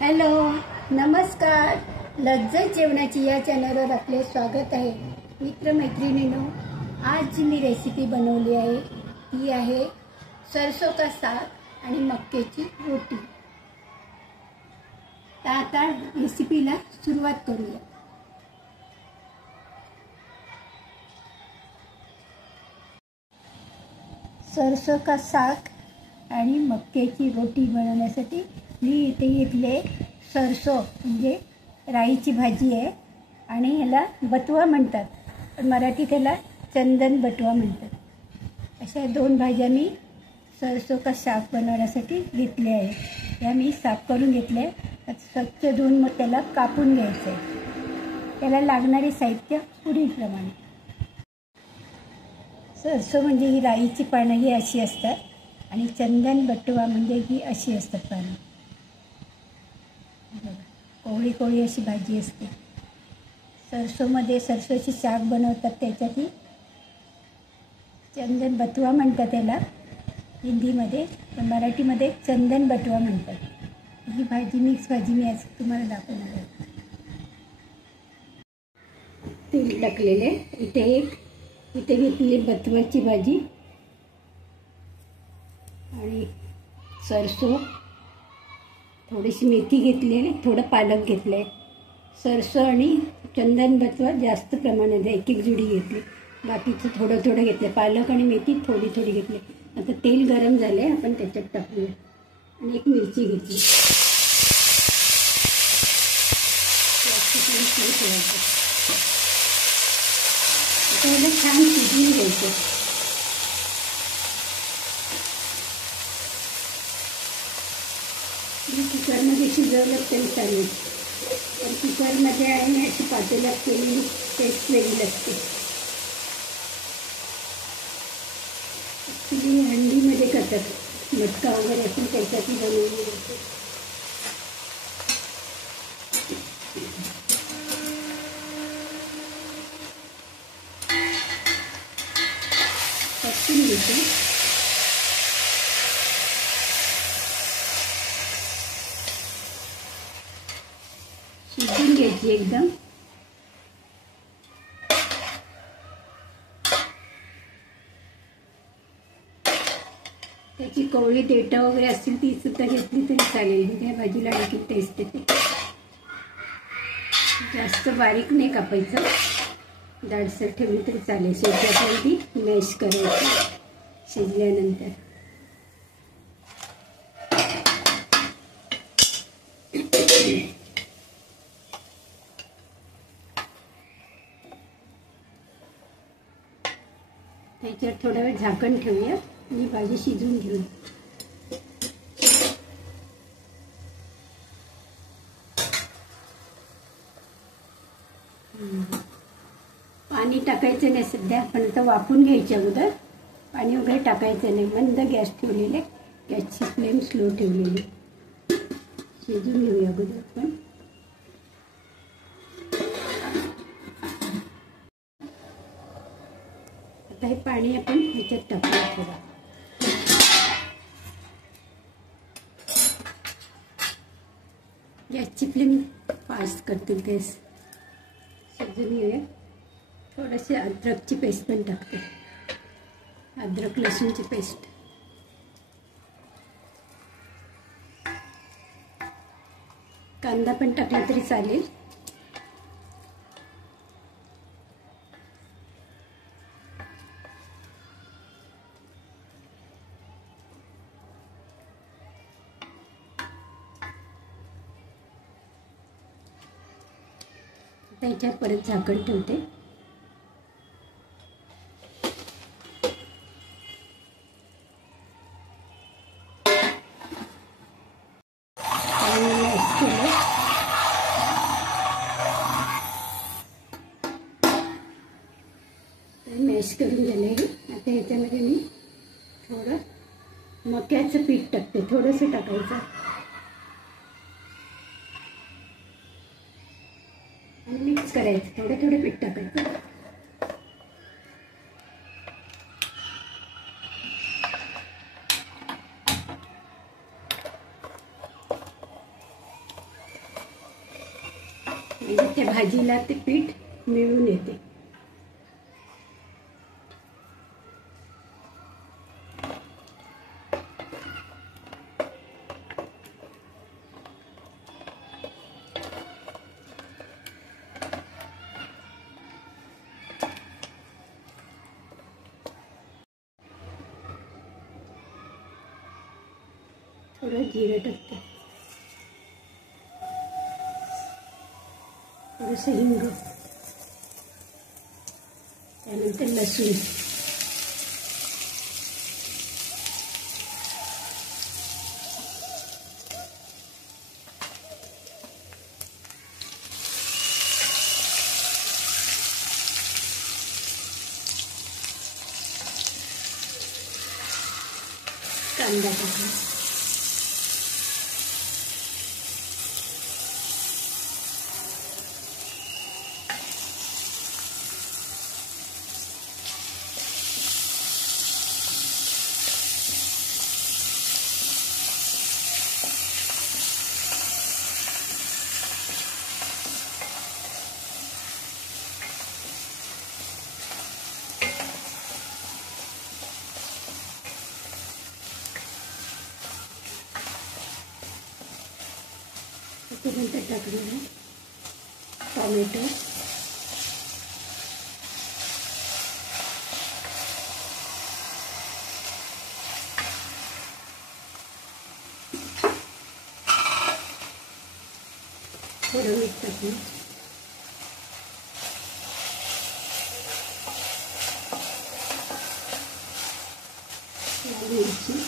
Hello, नमस्कार. लज्जत जेवणाची या चॅनलवर आपले स्वागत आहे. मित्रमैत्रिणींनो, आज मी रेसिपी बनवली आहे ती आहे सरसों का साग आणि मक्याची रोटी. तर आता रेसिपीला सुरुवात करूया. सरसों का साग आणि मक्याची रोटी बनवण्यासाठी मी इथे घेतले सरसों, म्हणजे राईची भाजी आहे आणि ह्याला बटवा म्हणतात, पण मराठीत ह्याला चंदन बटवा म्हणतात. अशा दोन भाज्या मी सरसों का साग बनवण्यासाठी घेतल्या आहे. त्या मी साफ करून घेतल्या. स्वच्छ धुवून मग त्याला कापून घ्यायचं आहे. त्याला लागणारे साहित्य पुढीलप्रमाणे. सरसों म्हणजे ही राईची पानं ही अशी असतात आणि चंदन बटवा म्हणजे ही अशी असतात पानं. कोवळी कोवळी अशी भाजी असते. सरसोमध्ये सरसोची साग बनवतात, त्याच्यात ही चंदन बटवा म्हणतात त्याला हिंदीमध्ये, पण मराठीमध्ये चंदन बटवा म्हणतात. ही भाजी मिक्स भाजी मी आज तुम्हाला दाखवणार आहे. तेल टाकलेले इथे घेतलेली बटवाची भाजी आणि सरसों, थोडीशी मेथी घेतली, थोडं पालक घेतलं आहे. सरसों आणि चंदन बटवा जास्त प्रमाणात एक जुडी घेतली, बाकीचं थोडं थोडं घेतलं. पालक आणि मेथी थोडी थोडी घेतली. आता तेल गरम झाले, आपण त्याच्यात टाकूया. आणि एक मिरची घेतली. आता छान शिजवून घ्यायचं. कुकरमध्ये शिजवलं तरी चालेल, पण कुकरमध्ये आहे अशी पातेल्यात केलेली टेस्ट वेगळी लागते. ॲक्च्युली हंडीमध्ये करतात, मटका वगैरे असून त्याच्यातही बनवली जाते. पटकन घेते. शिजून घ्यायची एकदम. त्याची कोवळी देठं वगैरे असतील ती सुद्धा घेतली तरी चालेल. त्या भाजीला आणखी टेस्ट येते. जास्त बारीक नाही कापायचं, जाडसर ठेवली तरी चालेल. शेवटी ती मॅश करायची शिजल्यानंतर. त्याच्यावर थोडा वेळ झाकण ठेवूया आणि भाजी शिजवून घेऊया. पाणी टाकायचं नाही सध्या, पण आता वाफून घ्यायचे अगोदर. पाणी वगैरे टाकायचं नाही. मंद गॅस ठेवलेले, गॅसची फ्लेम स्लो ठेवलेली. शिजून घेऊया अगोदर आपण. आता हे पाणी आपण ह्याच्यात टाकूया थोडं. गॅसची फ्लेम फास्ट करतील गॅस. शिजून घेऊया. थोडेसे अद्रकची पेस्ट पण टाकते, अद्रक लसूणची पेस्ट. कांदा पण टाकला तरी चालेल. त्याच्यात परत झाकण ठेवते. मॅश करून झाले. आता ह्याच्यामध्ये मी थोडं मक्याचं पीठ टाकते, थोडंसं टाकायचं आणि मिक्स करायचं. थोडं थोडं पीठ टाकायचं. म्हणजे त्या भाजीला ते पीठ मिळून येते. थोडं जिरं टाकते, थोडंसं हिंग, त्यानंतर लसूण, कांदा टाकला, त्यानंतर टाकलेलं आहे टोमॅटो, थोडं मीठ टाकलं, लाल मिरची,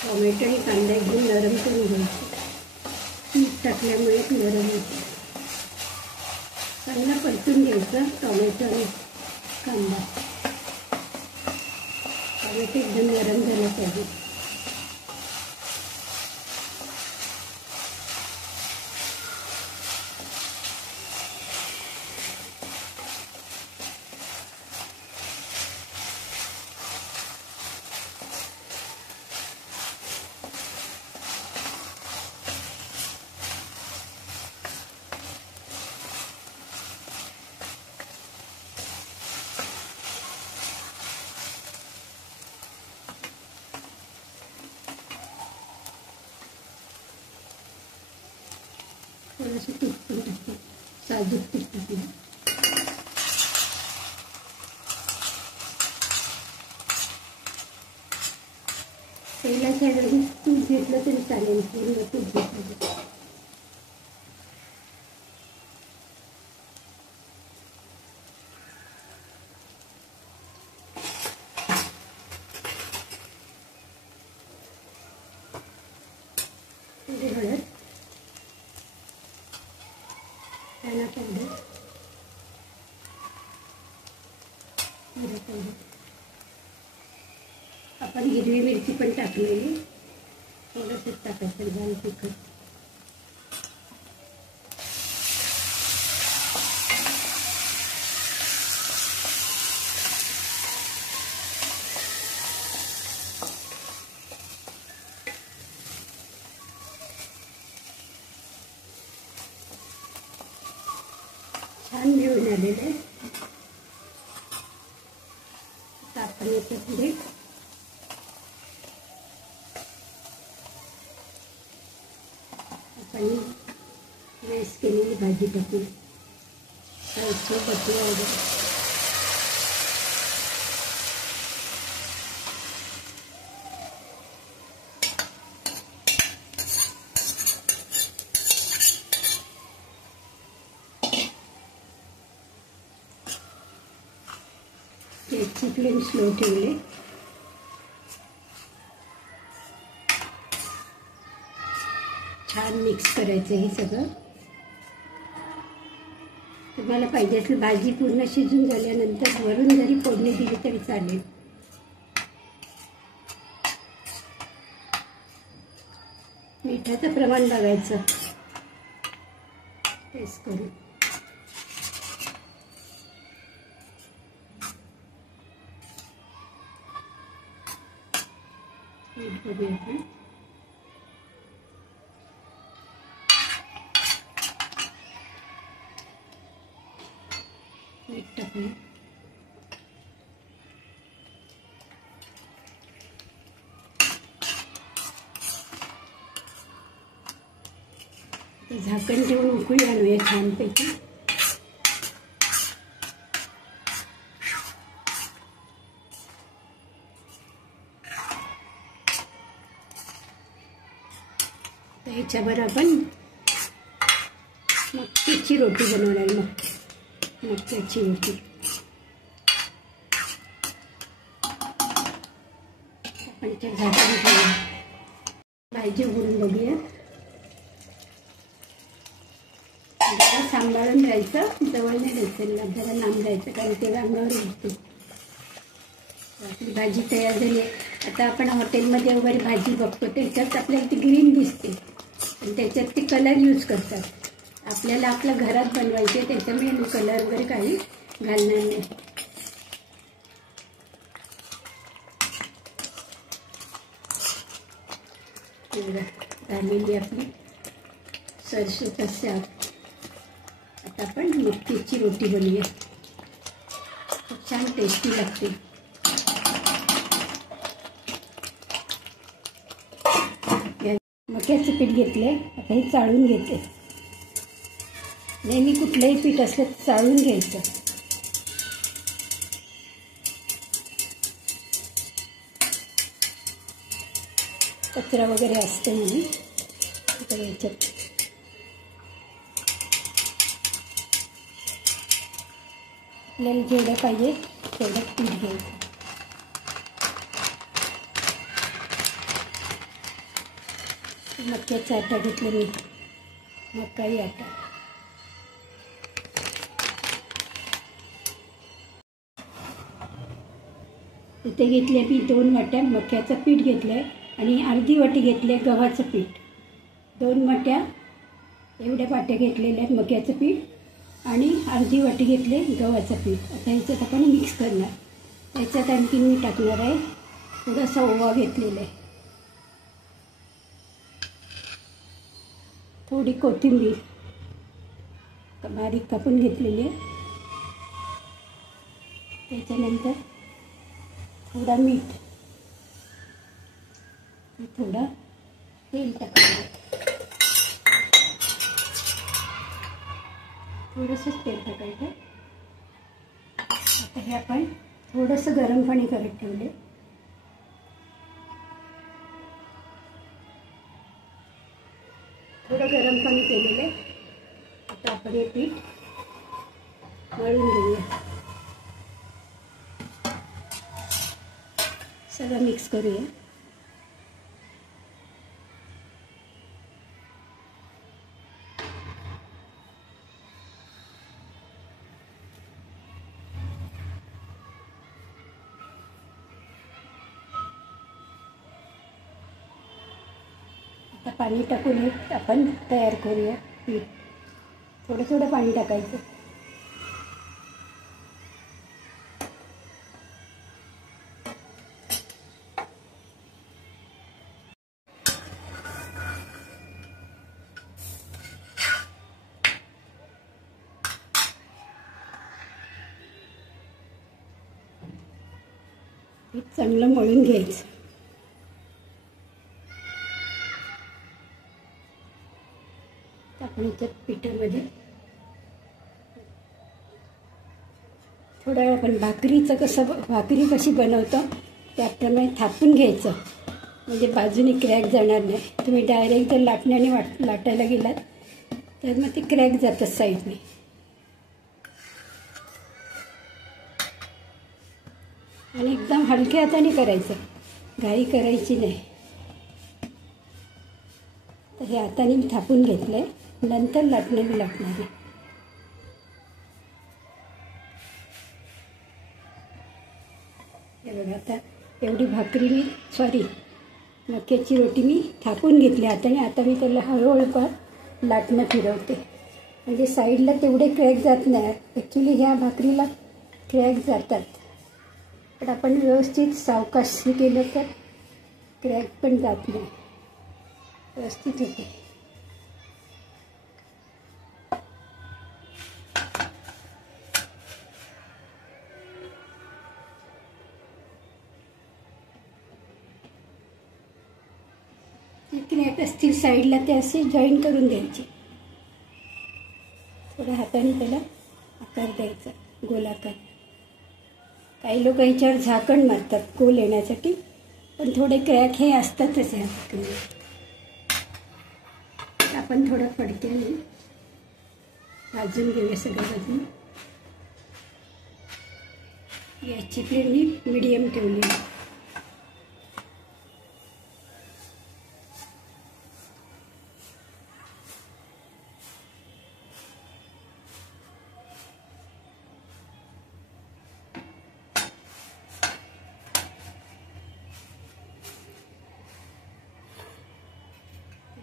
टोमॅटो आणि कांदा एकदम नरम करून घ्यायचे. मीठ टाकल्यामुळे नरम होते. चांगला परतून घ्यायचा टोमॅटो आणि कांदा. टोमॅटो एकदम नरम झाला पाहिजे. थोडंसं तूप पण टाकते, साजूक तूप टाकलं. तेलाच्या ऐवजी तूप घेतलं तरी चालेल, पूर्ण तूप घेतलं. हळद, धना पावडर, जिरा पावडर, आपण हिरवी मिरची पण टाकलेली, थोडंसं टाकायचं लाल तिखट. छान मिळून आलेलं आहे. आपण याच्यापुढे आपण मॅश केलेली भाजी टाकू. बटवा वगैरे गॅसची फ्लेम स्लो ठेवले. छान मिक्स करायचं हे सगळं. तुम्हाला पाहिजे असेल भाजी पूर्ण शिजून झाल्यानंतर वरून जरी फोडणी दिली तरी चालेल. मिठाचं प्रमाण बघायचं, टेस्ट करून. करूया आपण. मीठ टाकूया. झाकण ठेवून उकळी आणूया छानपैकी. ह्याच्यावर आपण मक्याची रोटी बनवणार. मक्याची रोटी आपण त्या झाकण ठेवूया. भाजी उघडून बघूया. जरा सांभाळून राहायचं, जवळ नाही द्यायचं, जरा लांब जायचं, कारण ते अंगावर उठते. आपली भाजी तयार झाली आहे. आता आपण हॉटेलमध्ये वगैरे भाजी बघतो त्याच्यात आपल्याला ती ग्रीन दिसते, पण त्याच्यात ते कलर यूज करतात. आपल्याला आपल्या घरात बनवायचे, त्याच्यामुळे कलर वगैरे काही घालणार नाही. झालेली आपली सरसों साग. आता आपण मक्याची रोटी बनवूया. छान टेस्टी लागते. मक्याचं पीठ घेतले. आता हे चाळून घेते. नेहमी कुठलंही पीठ असलं तर चाळून घ्यायचं. कचरा वगैरे असते म्हणून. आता याच्यात आपल्याला जेवढं पाहिजे तेवढं पीठ घ्यायचं. मक्याचा आटा घेतला मी, मकाई आटा. इथे घेतले मी 2 वाट्या मक्याचं पीठ घेतलं आहे आणि अर्धी वाटी घेतले गव्हाचं पीठ. 2 वाट्या एवढ्या वाट्या घेतलेल्या आहेत मक्याचं पीठ आणि अर्धी वाटी घेतले गव्हाचं पीठ. आता ह्याच्यात आपण मिक्स करणार. त्याच्यात आणखी मी टाकणार आहे थोडासा ओवा घेतलेला आहे, थोडी कोथिंबीर बारीक कापून घेतलेली आहे. त्याच्यानंतर थोडा मीठ, थोडा तेल टाकायचं. थोडंसंच तेल टाकायचं. आता हे आपण थोडंसं गरम पाणी करत ठेवले. थोडं गरम पाणी केलेलं आहे. आता आपण हे पीठ मळून घेऊया. सगळं मिक्स करूया. आता पाणी टाकून हे आपण तयार करूया पीठ. थोडं थोडं पाणी टाकायचं. हे चांगलं मळून घ्यायचं. आपण याच्यात पिठामध्ये थोडा वेळ आपण भाकरी कशी बनवतो त्याप्रमाणे थापून घ्यायचं, म्हणजे बाजूने क्रॅक जाणार नाही. तुम्ही डायरेक्ट जर लाटण्याने लाटायला गेलात तर मग ते क्रॅक जातात साईडने. आणि एकदम हलक्या हाताने करायचं, घाई करायची नाही. तर हे हाताने मी थापून घेतलं आहे, नंतर लाटण्याने लाटणार आहे. हे बघा, आता एवढी मक्याची रोटी मी थापून घेतली हाताने. आता मी त्याला हळूहळू लाटणं फिरवते, म्हणजे साईडला तेवढे क्रॅक जात नाही. ॲक्च्युली ह्या भाकरीला क्रॅक जातात, पण आपण व्यवस्थित सावकाश केलं तर क्रॅक पण जात नाही, व्यवस्थित होते. क्रॅक असतील साईडला ते असे जॉईन करून द्यायचे. थोड्या हाताने त्याला आकार द्यायचा, गोलाकार. काही लोक ह्याच्यावर झाकण मारतात गोल येण्यासाठी, पण थोडे क्रॅक हे असतातच या ठिकाणी. आपण थोडं फडक्याने भाजून घेऊया सगळ्या बाजून. याची फ्लेम मी मीडियम ठेवली.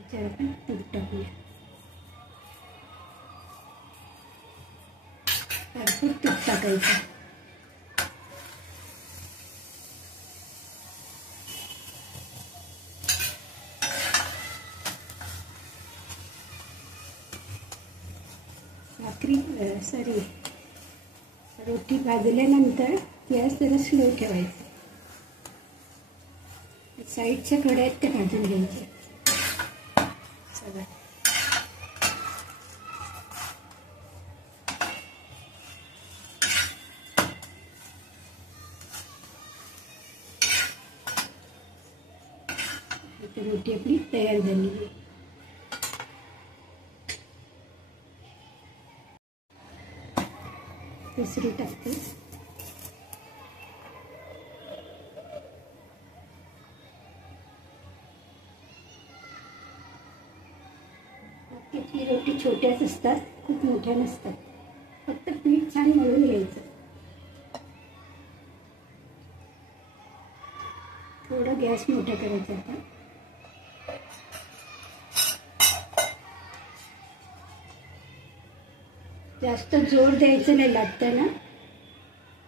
त्याच्यावर आपण तूप टाकूया. भरपूर तूप टाकायचं. रोटी भाजल्यानंतर गॅस जरा स्लो ठेवायचा. साईडच्या कड्या आहेत त्या भाजून घ्यायच्या सगळं. रोटी आपली तयार झाली. दुसरी टाकते. तिथली रोटी छोट्याच असतात, खूप मोठ्या नसतात. फक्त पीठ छान मळून घ्यायचं. थोडं गॅस मोठा करायचा आता. जास्त जोर द्यायचं नाही लाटताना,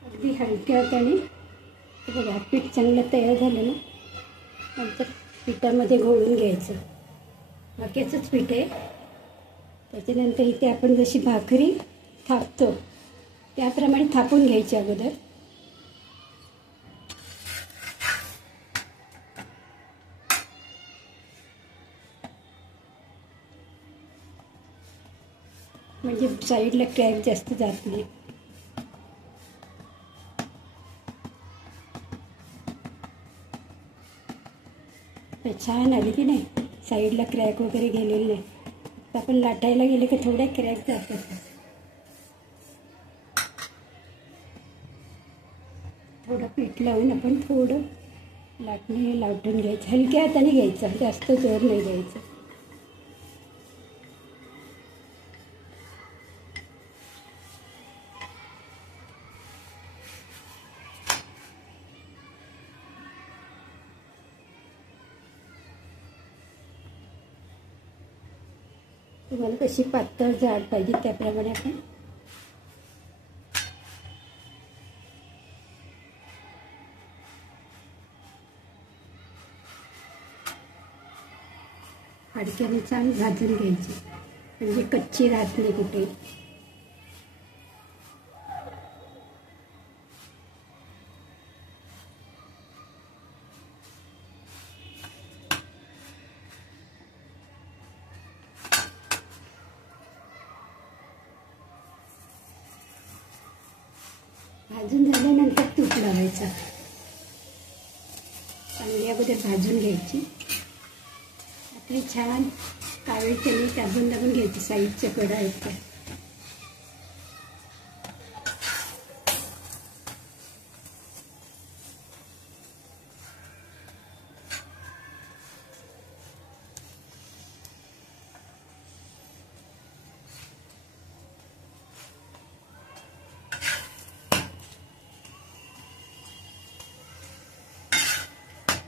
अगदी हलक्या हाताने. बघा पीठ चांगलं तयार झालं ना, नंतर पिठामध्ये घोळून घ्यायचं. मक्याचंच पीठ आहे. त्याच्यानंतर इथे आपण जशी भाकरी थापतो त्याप्रमाणे थापून घ्यायची अगोदर. म्हणजे साईडला क्रॅक जास्त जात नाही. छान आली की नाही, साईडला क्रॅक वगैरे गेलेले नाही. आपण लाटायला गेले की थोड्या क्रॅक जातात. थोडं पीठ लावून आपण थोडं लाटणे लाटून घ्यायचं. हलक्या हाताने घ्यायचं, जास्त जोर नाही द्यायचं. तुम्हाला कशी पातळ जाड पाहिजे त्याप्रमाणे आपण फडक्याने छान भाजून घ्यायची, म्हणजे कच्ची राहत नाही कुठे. भाजून झाल्यानंतर तूप लावायचं. चांगली अगोदर भाजून घ्यायची. आता छान कावळीच्याने दाबून दाबून घ्यायची. साईडच्या कडा आहेत त्या.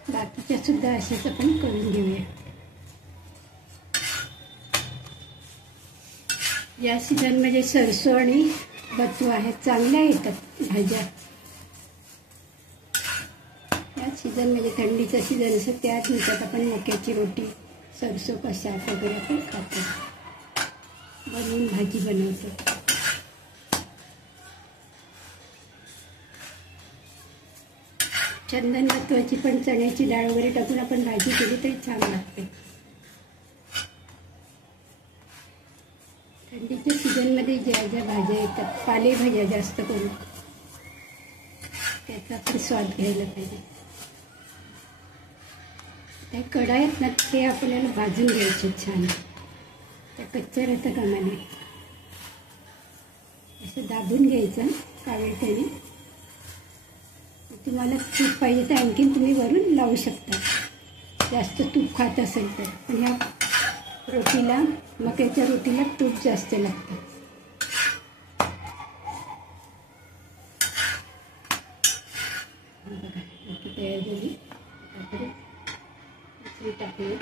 बाकीच्या सुद्धा अशाच आपण करून घेऊया. या सीझनमध्ये सरसो आणि बथुआ हे चांगल्या येतात भाज्या. या सीझन म्हणजे थंडीचा सीझन असं त्याच दिवसात आपण मक्याची रोटी सरसो का साग वगैरे आपण खातो, बनवून भाजी बनवतो. चंदन महत्वाची पण चण्याची डाळ वगैरे टाकून आपण भाजी केली तरी छान लागते. थंडीच्या सीझनमध्ये ज्या ज्या भाज्या येतात, पालेभाज्या जास्त करून, त्याचा आपण स्वाद घ्यायला पाहिजे. त्या कढायात ना ते आपल्याला भाजून घ्यायचे छान, त्या कच्च्या राहता कामा नये. असं दाबून घ्यायचं कावेट्याने. तुम्हाला तूप पाहिजे तर आणखीन तुम्ही वरून लावू शकता, जास्त तूप खात असेल तर. पण ह्या रोटीला, मक्याच्या रोटीला तूप जास्त लागतं. बघा रोटी तयार झाली. टाकूया.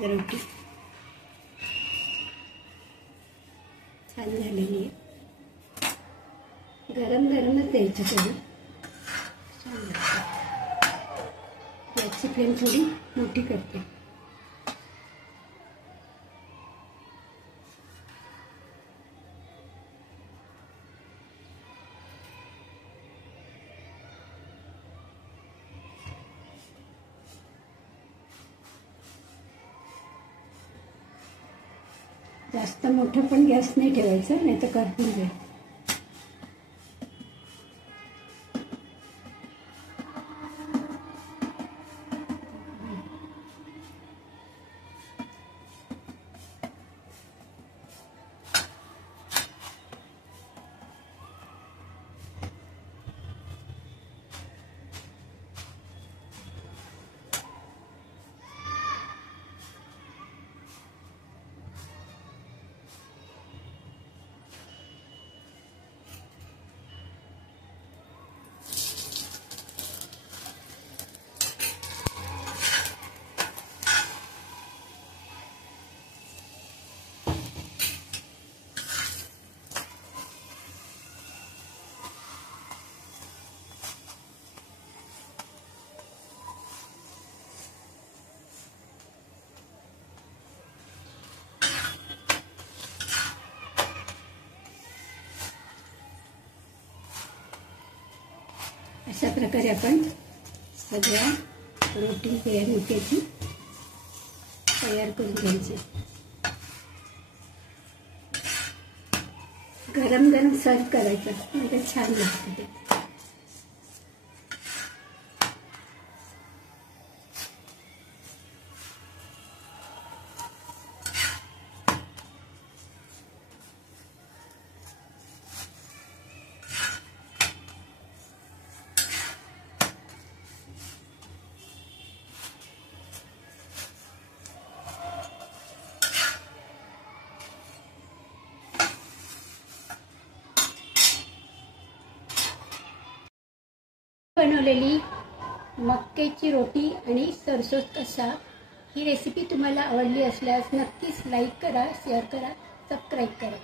रोटी छान झालेली आहे. गरम गरमच द्यायचं करून, छान लागतं. गॅसची फ्लेम थोडी मोठी करते. जास्त मोठं पण गॅस नाही ठेवायचं, नाही तर करपून जाईल. अशा प्रकारे आपण सगळ्या रोटी तयार मक्याची तयार करून घ्यायची. गरम गरम सर्व करायचं, म्हणजे छान लागतं ते. बनवलेली मक्याची रोटी आणि सरसो का साग ही रेसिपी तुम्हाला आवडली असल्यास नक्कीच लाईक करा, शेअर करा, सबस्क्राईब करा.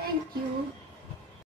थँक्यू.